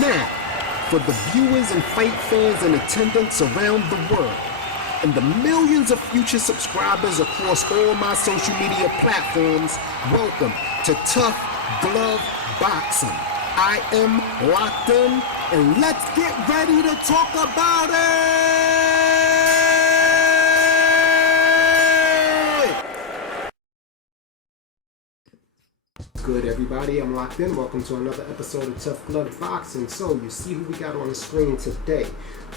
Now, for the viewers and fight fans in attendance around the world, and the millions of future subscribers across all my social media platforms, welcome to Tough Glove Boxing. I am locked in, and let's get ready to talk about it! Good, everybody, I'm locked in. Welcome to another episode of Tough Glove Boxing. So, you see who we got on the screen today.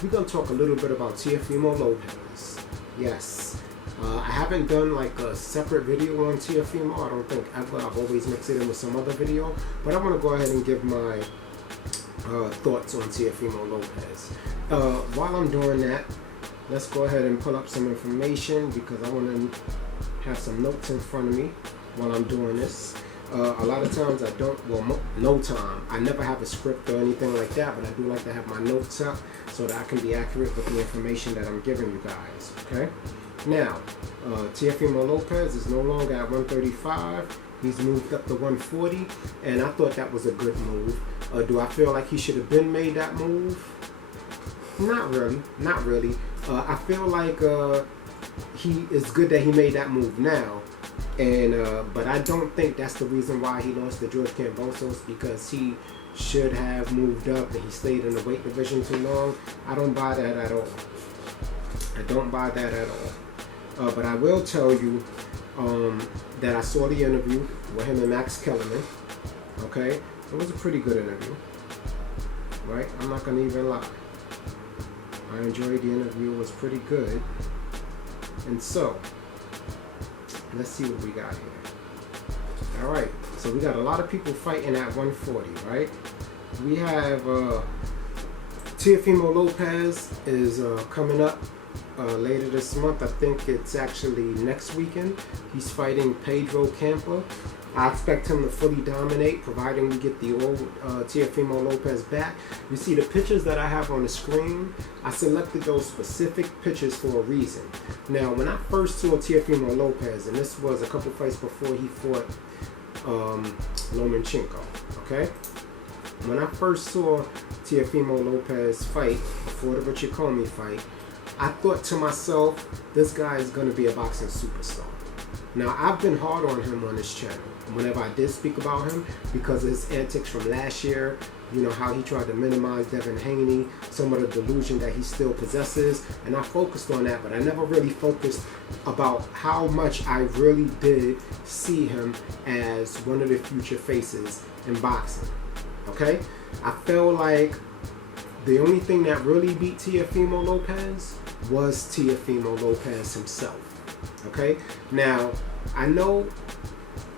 We're going to talk a little bit about Teofimo Lopez. Yes. I haven't done like a separate video on Teofimo. I don't think ever. I've always mixed it in with some other video. But I'm going to go ahead and give my thoughts on Teofimo Lopez. While I'm doing that, let's go ahead and pull up some information because I want to have some notes in front of me while I'm doing this. A lot of times I don't, no time. I never have a script or anything like that, but I do like to have my notes up so that I can be accurate with the information that I'm giving you guys, okay? Now, Teofimo Lopez is no longer at 135. He's moved up to 140, and I thought that was a good move. Do I feel like he should have been made that move? Not really, not really. I feel like it's good that he made that move now. And but I don't think that's the reason why he lost to George Kambosos, because he should have moved up and he stayed in the weight division too long. I don't buy that at all. I don't buy that at all. But I will tell you that I saw the interview with him and Max Kellerman. Okay, it was a pretty good interview, right? I'm not gonna even lie. I enjoyed the interview. It was pretty good. And so, let's see what we got here. All right, so we got a lot of people fighting at 140, right? We have Teofimo Lopez is coming up later this month. I think it's actually next weekend. He's fighting Predro Campa. I expect him to fully dominate, providing we get the old Teofimo Lopez back. You see the pictures that I have on the screen, I selected those specific pictures for a reason. Now, when I first saw Teofimo Lopez, and this was a couple fights before he fought Lomachenko, okay? When I first saw Teofimo Lopez fight, before the Richard Comey fight, I thought to myself, this guy is going to be a boxing superstar. Now, I've been hard on him on this channel whenever I did speak about him because of his antics from last year. You know, how he tried to minimize Devin Haney, some of the delusion that he still possesses. And I focused on that, but I never really focused about how much I really did see him as one of the future faces in boxing. Okay? I felt like the only thing that really beat Teofimo Lopez was Teofimo Lopez himself. Okay? Now, I know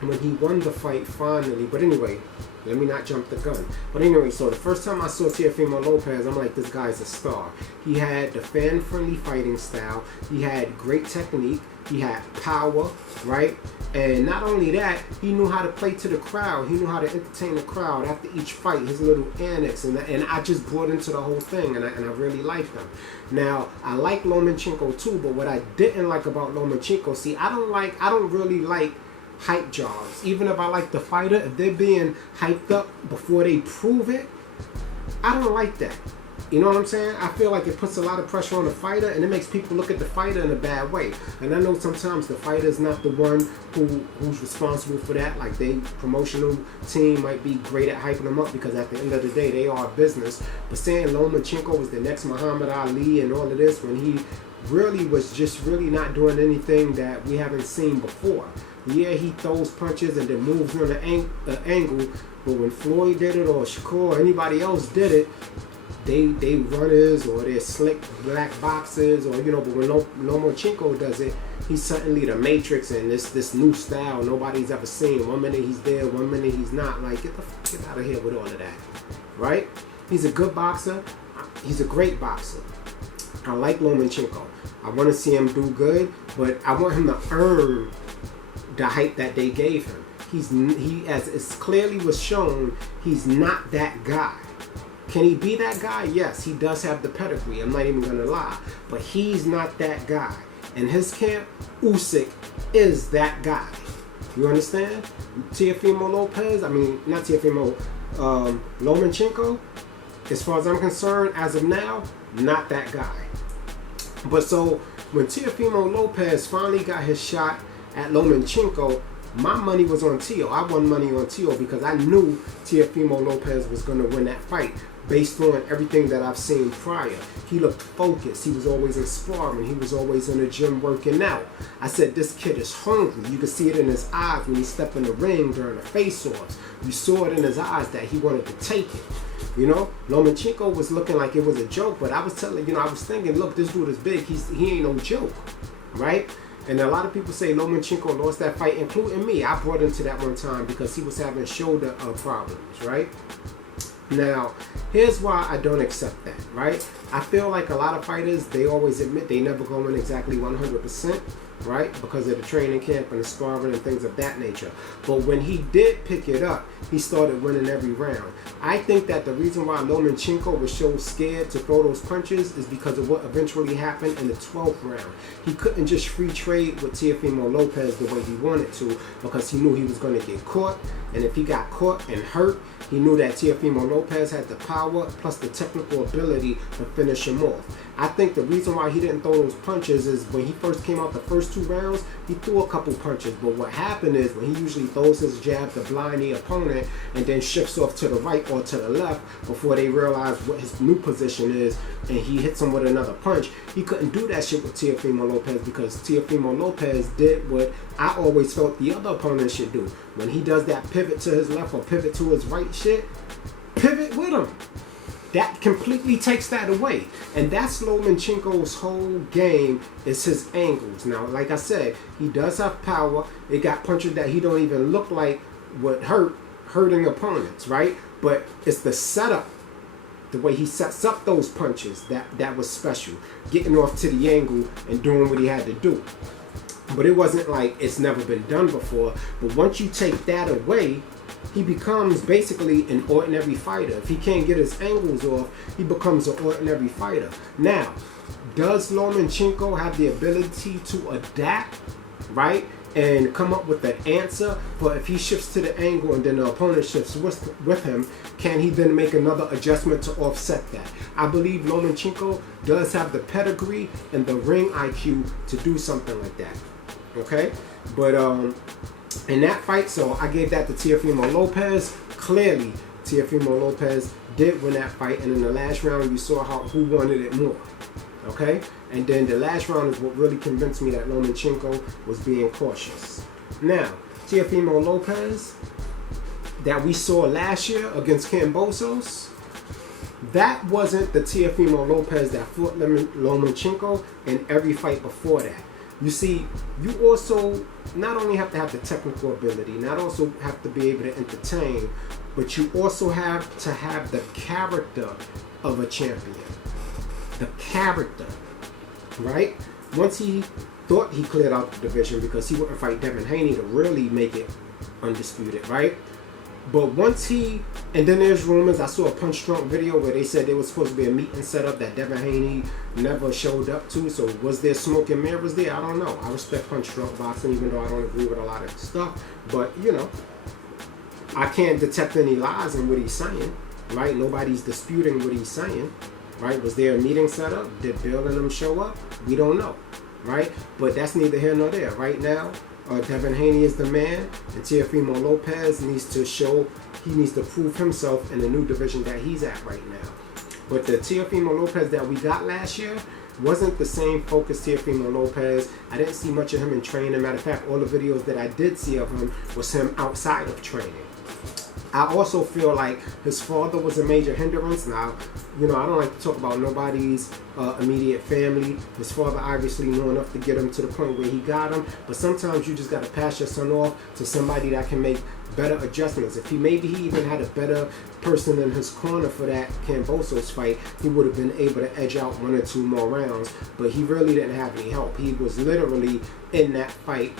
when he won the fight finally, but anyway, let me not jump the gun. But anyway, so the first time I saw Teofimo Lopez, I'm like, this guy's a star. He had the fan-friendly fighting style. He had great technique. He had power, right? And not only that, he knew how to play to the crowd. He knew how to entertain the crowd after each fight, his little annex. And I just brought into the whole thing, and I really liked him. Now, I like Lomachenko too, but what I didn't like about Lomachenko, see, I don't really like hype jobs. Even if I like the fighter, if they're being hyped up before they prove it, I don't like that. You know what I'm saying? I feel like it puts a lot of pressure on the fighter, and it makes people look at the fighter in a bad way. And I know sometimes the fighter is not the one who's responsible for that. Like, they promotional team might be great at hyping them up because at the end of the day, they are a business. But saying Lomachenko was the next Muhammad Ali and all of this, when he really was just really not doing anything that we haven't seen before. Yeah, he throws punches and then moves on the angle, but when Floyd did it or Shakur or anybody else did it, they runners or they're slick black boxers, or, you know, but when Lomachenko does it, he's suddenly the Matrix and this new style nobody's ever seen. 1 minute he's there, 1 minute he's not. Like, get out of here with all of that, right? He's a good boxer. He's a great boxer. I like Lomachenko. I want to see him do good, but I want him to earn the hype that they gave him. He as it clearly was shown, he's not that guy. Can he be that guy? Yes, he does have the pedigree. I'm not even gonna lie, but he's not that guy. In his camp, Usyk is that guy. You understand? Teofimo Lopez, I mean, not Teofimo, Lomachenko, as far as I'm concerned, as of now, not that guy. But so when Teofimo Lopez finally got his shot at Lomachenko, my money was on Teo. I won money on Teo because I knew Teofimo Lopez was going to win that fight based on everything that I've seen prior. He looked focused. He was always in sparring. He was always in the gym working out. I said, this kid is hungry. You could see it in his eyes when he stepped in the ring during the face-offs. You saw it in his eyes that he wanted to take it. You know, Lomachenko was looking like it was a joke, but I was thinking, look, this dude is big. He ain't no joke, right? And a lot of people say Lomachenko lost that fight, including me. I brought him to that one time because he was having shoulder problems, right? Now, here's why I don't accept that, right? I feel like a lot of fighters, they always admit they never go in exactly 100%, right? Because of the training camp and the sparring and things of that nature. But when he did pick it up, he started winning every round. I think that the reason why Lomachenko was so scared to throw those punches is because of what eventually happened in the 12th round. He couldn't just free trade with Teofimo Lopez the way he wanted to because he knew he was going to get caught. And if he got caught and hurt, he knew that Teofimo Lopez had the power plus the technical ability to finish him off. I think the reason why he didn't throw those punches is when he first came out the first 2 rounds, he threw a couple punches. But what happened is when he usually throws his jab to blind the opponent and then shifts off to the right or to the left before they realize what his new position is and he hits him with another punch, he couldn't do that shit with Teofimo Lopez because Teofimo Lopez did what I always felt the other opponent should do. When he does that pivot to his left or pivot to his right shit, pivot with him. That completely takes that away. And that's Lomachenko's whole game is his angles. Now, like I said, he does have power. It got punches that he don't even look like would hurting opponents, right? But it's the setup, the way he sets up those punches that was special. Getting off to the angle and doing what he had to do. But it wasn't like it's never been done before. But once you take that away, he becomes basically an ordinary fighter. If he can't get his angles off, he becomes an ordinary fighter. Now, does Lomachenko have the ability to adapt, right? And come up with an answer for if he shifts to the angle and then the opponent shifts with him, can he then make another adjustment to offset that? I believe Lomachenko does have the pedigree and the ring IQ to do something like that. Okay? But in that fight, so I gave that to Teofimo Lopez. Clearly, Teofimo Lopez did win that fight, and in the last round, you saw who wanted it more. Okay? And then the last round is what really convinced me that Lomachenko was being cautious. Now, Teofimo Lopez, that we saw last year against Kambosos, that wasn't the Teofimo Lopez that fought Lomachenko in every fight before that. You see, you also not only have to have the technical ability, not also have to be able to entertain, but you also have to have the character of a champion. The character, right? Once he thought he cleared out the division because he wouldn't fight Devin Haney to really make it undisputed, right? But once and then there's rumors, I saw a Punch Drunk video where they said there was supposed to be a meeting set up that Devin Haney never showed up to. So was there smoke and mirrors there? I don't know. I respect Punch Drunk boxing even though I don't agree with a lot of stuff. But, you know, I can't detect any lies in what he's saying, right? Nobody's disputing what he's saying, right? Was there a meeting set up? Did Bill and them show up? We don't know, right? But that's neither here nor there. Right now, Devin Haney is the man, and Teofimo Lopez needs to prove himself in the new division that he's at right now. But the Teofimo Lopez that we got last year wasn't the same focused Teofimo Lopez. I didn't see much of him in training. Matter of fact, all the videos that I did see of him was him outside of training. I also feel like his father was a major hindrance. Now, you know, I don't like to talk about nobody's immediate family. His father obviously knew enough to get him to the point where he got him. But sometimes you just got to pass your son off to somebody that can make better adjustments. If maybe he even had a better person in his corner for that Kambosos fight, he would have been able to edge out 1 or 2 more rounds. But he really didn't have any help. He was literally in that fight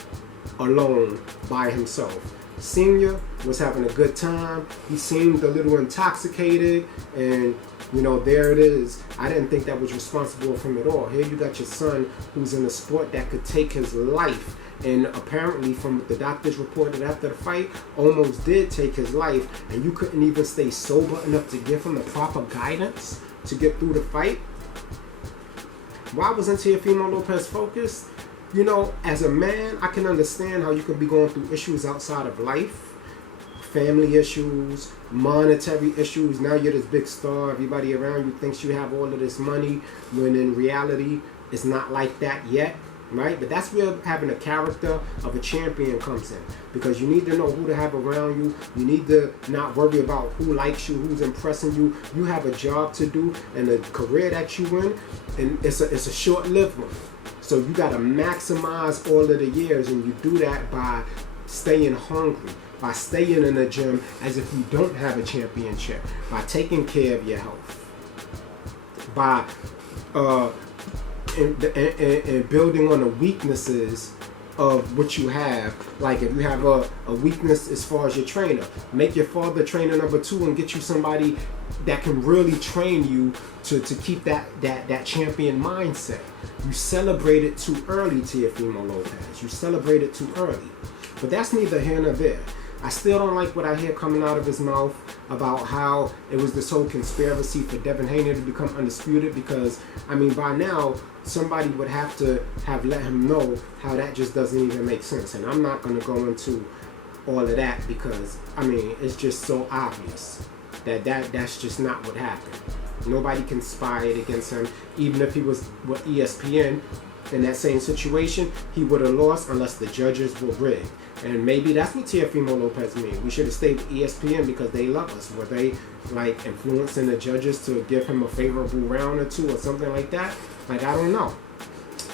alone by himself. Senior was having a good time. He seemed a little intoxicated, and you know, there it is. I didn't think that was responsible for him at all. Here you got your son who's in a sport that could take his life and apparently from what the doctors reported after the fight, almost did take his life, and you couldn't even stay sober enough to give him the proper guidance to get through the fight. Why wasn't Teofimo Lopez focused? You know, as a man, I can understand how you can be going through issues outside of life, family issues, monetary issues. Now you're this big star. Everybody around you thinks you have all of this money, when in reality, it's not like that yet, right? But that's where having a character of a champion comes in, because you need to know who to have around you. You need to not worry about who likes you, who's impressing you. You have a job to do and a career that you win, and it's a short-lived one. So you got to maximize all of the years, and you do that by staying hungry, by staying in the gym as if you don't have a championship, by taking care of your health, by and building on the weaknesses of what you have. Like if you have a weakness as far as your trainer, make your father trainer number 2 and get you somebody that can really train you to keep that champion mindset. You celebrated too early, Teofimo Lopez. You celebrated too early. But that's neither here nor there. I still don't like what I hear coming out of his mouth about how it was this whole conspiracy for Devin Haney to become undisputed, because, I mean, by now, somebody would have to have let him know how that just doesn't even make sense. And I'm not going to go into all of that because, I mean, it's just so obvious that's just not what happened. Nobody conspired against him. Even if he was with ESPN in that same situation, he would have lost unless the judges were rigged. And maybe that's what Teofimo Lopez means. We should have stayed with ESPN because they love us. Were they like influencing the judges to give him a favorable round or 2 or something like that? Like, I don't know.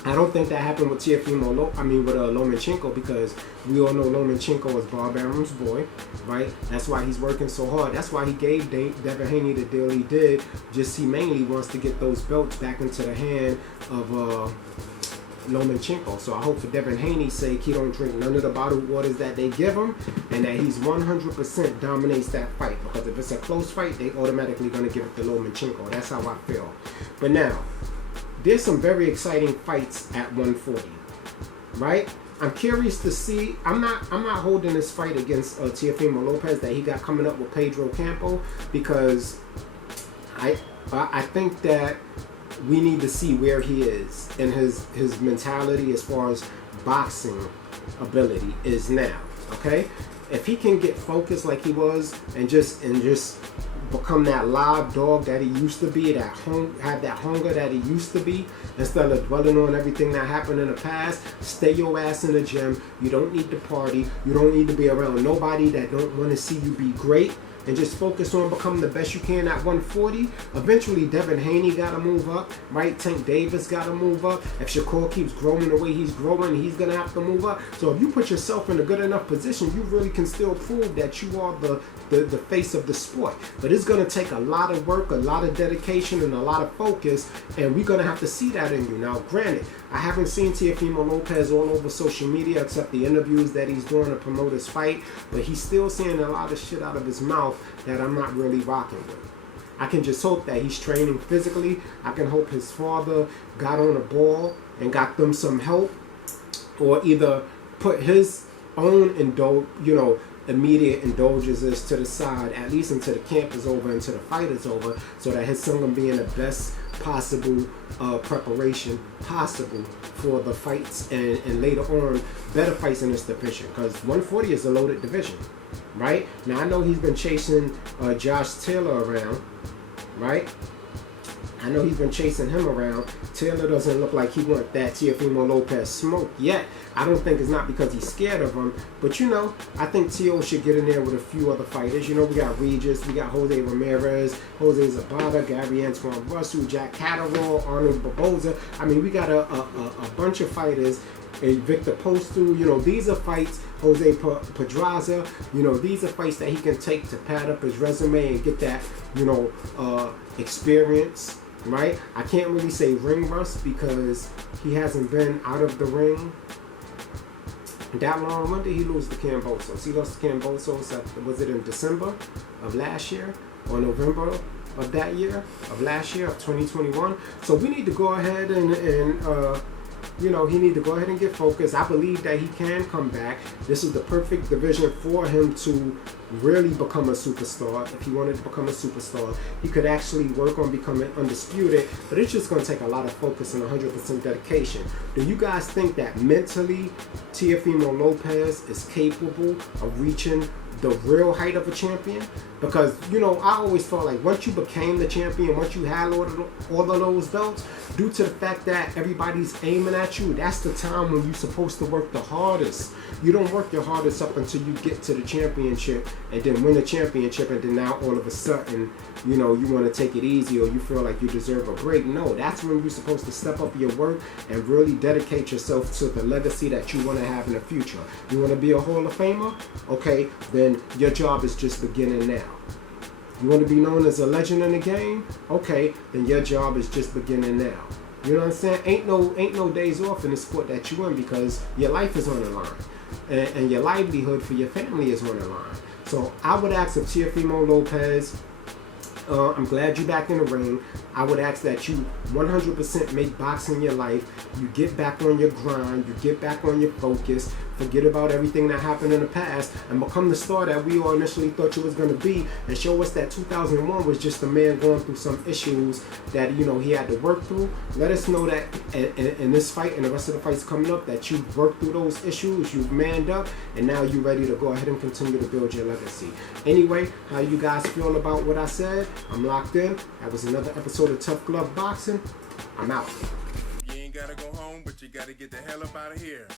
I don't think that happened with with Lomachenko, because we all know Lomachenko is Bob Arum's boy, right? That's why he's working so hard. That's why he gave Devin Haney the deal he did. Just he mainly wants to get those belts back into the hand of Lomachenko. So I hope for Devin Haney's sake he don't drink none of the bottled waters that they give him, and that he's 100% dominates that fight, because if it's a close fight, they automatically going to give it to Lomachenko. That's how I feel. But now, there's some very exciting fights at 140, right? I'm curious to see. I'm not holding this fight against Teofimo Lopez that he got coming up with Predro Campa, because I think that we need to see where he is and his mentality as far as boxing ability is now. Okay, if he can get focused like he was and just become that live dog that he used to be, have that hunger that he used to be, instead of dwelling on everything that happened in the past. Stay your ass in the gym. You don't need to party. You don't need to be around nobody that don't want to see you be great. And just focus on becoming the best you can at 140. Eventually, Devin Haney got to move up, right? Tank Davis got to move up. If Shakur keeps growing the way he's growing, he's going to have to move up. So if you put yourself in a good enough position, you really can still prove that you are the face of the sport. But it's going to take a lot of work, a lot of dedication, and a lot of focus, and we're going to have to see that in you. Now, granted, I haven't seen Teofimo Lopez all over social media except the interviews that he's doing to promote his fight, but he's still saying a lot of shit out of his mouth that I'm not really rocking with. I can just hope that he's training physically. I can hope his father got on the ball and got them some help, or either put his own immediate indulgences to the side, at least until the camp is over, until the fight is over, so that his son can be in the best possible preparation possible for the fights and later on better fights in this division, because 140 is a loaded division, right? Now I know he's been chasing Josh Taylor around, right? I know he's been chasing him around. Taylor doesn't look like he want that Teofimo Lopez smoke yet. I don't think it's not because he's scared of him, but I think Teo should get in there with a few other fighters. We got Regis, we got Jose Ramirez, Jose Zabata, Gary Antoine Russell, Jack Catterall, Arnold Barboza. I mean, we got a bunch of fighters. Victor Postul, these are fights. Jose Pedraza, these are fights that he can take to pad up his resume and get that, experience. Right? I can't really say ring rust because he hasn't been out of the ring that long. When did he lose to Kambosos? He lost to Kambosos, was it in December of last year or November of that year, of last year, of 2021? So we need to go ahead and he need to go ahead and get focused. I believe that he can come back. This is the perfect division for him to really become a superstar. If he wanted to become a superstar, he could actually work on becoming undisputed, but it's just going to take a lot of focus and 100% dedication. Do you guys think that mentally Teofimo Lopez is capable of reaching the real height of a champion? Because, I always felt like once you became the champion, once you had all of those belts, due to the fact that everybody's aiming at you, that's the time when you're supposed to work the hardest. You don't work your hardest up until you get to the championship and then win the championship, and then now all of a sudden, you want to take it easy or you feel like you deserve a break. No, that's when you're supposed to step up your work and really dedicate yourself to the legacy that you want to have in the future. You want to be a Hall of Famer? Okay, then your job is just beginning now. You want to be known as a legend in the game? Okay, then your job is just beginning now. You know what I'm saying? Ain't no days off in the sport that you in, because your life is on the line. And your livelihood for your family is on the line. So I would ask of Teofimo Lopez, I'm glad you're back in the ring. I would ask that you 100% make boxing your life. You get back on your grind. You get back on your focus. Forget about everything that happened in the past and become the star that we all initially thought you was going to be, and show us that 2001 was just a man going through some issues that, he had to work through. Let us know that in this fight and the rest of the fights coming up that you've worked through those issues, you've manned up, and now you're ready to go ahead and continue to build your legacy. Anyway, how you guys feel about what I said? I'm locked in. That was another episode of Tough Glove Boxing. I'm out. You ain't gotta go home, but you gotta get the hell up out of here.